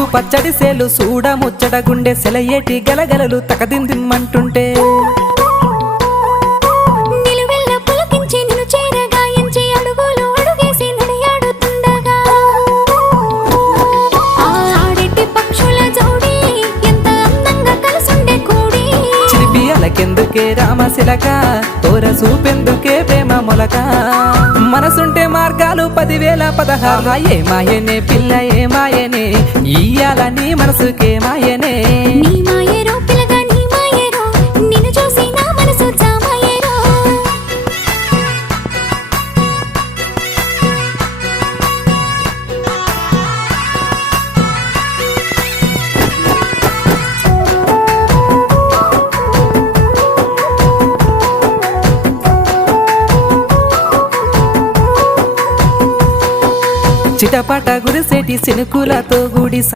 ముద్దు పచ్చడి సేలు సూడ ముచ్చట గుండె సెలయేటి గలగలలు తకదిందిమ్మంటుంటే నిలువెల్ల పులకించి నిన్ను చేరగాయించి అడుగులు అడుగేసి నడియాడుతుండగా ఆడెట్టి పక్షుల జోడి ఎంత అందంగా కలుసుండే కూడి చిలిపి అలకెందుకే రామశిలక తోర సూపెందుకే ప్రేమ మొలక మనసుంటే మార్గాలు 10,016 ఏ మాయనే పిల్ల ఏ మాయనే ఇయ్యాల నీ మనసుకే మాయనే నీ మాయేరో పిల్లగా నీ మాయేరో నిన్ను చూసి నా మనసు జామాయేరో చిటపట గురిసేటి సినుకులతో గుడి